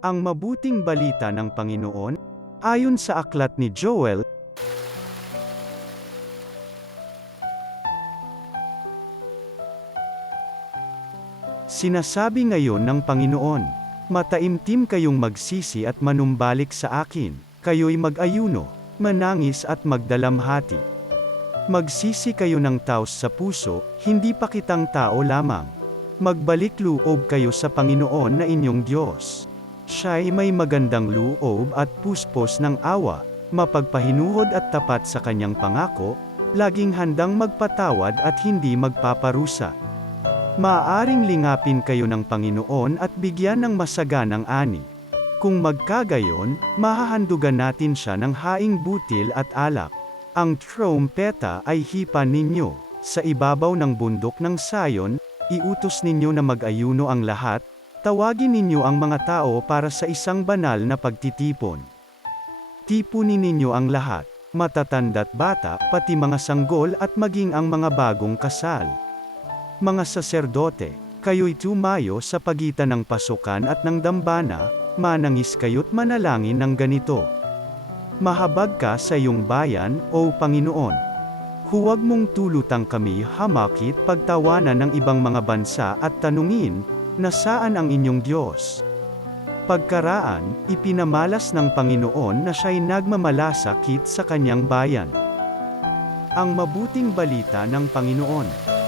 Ang mabuting balita ng Panginoon, ayon sa aklat ni Joel, sinasabi ngayon ng Panginoon, mataimtim kayong magsisi at manumbalik sa akin, kayo'y mag-ayuno, manangis at magdalamhati. Magsisi kayo ng taos sa puso, hindi pa kitang tao lamang. Magbalik loob kayo sa Panginoon na inyong Diyos. Siya'y may magandang loob at puspos ng awa, mapagpahinuhod at tapat sa kanyang pangako, laging handang magpatawad at hindi magpaparusa. Maaaring lingapin kayo ng Panginoon at bigyan ng masaganang ani. Kung magkagayon, mahahandugan natin siya ng haing butil at alak. Ang trompeta ay hipan ninyo. Sa ibabaw ng bundok ng Sayon, iutos ninyo na mag-ayuno ang lahat, tawagin ninyo ang mga tao para sa isang banal na pagtitipon. Tipunin ninyo ang lahat, matatanda't bata, pati mga sanggol at maging ang mga bagong kasal. Mga saserdote, kayo'y tumayo sa pagitan ng pasukan at ng dambana, manangis kayo't manalangin ng ganito. Mahabag ka sa iyong bayan, O Panginoon. Huwag mong tulutang kami hamakit pagtawanan ng ibang mga bansa at tanungin, nasaan ang inyong Diyos? Pagkaraan, ipinamalas ng Panginoon na siya'y nagmamalasakit sa kanyang bayan. Ang mabuting balita ng Panginoon.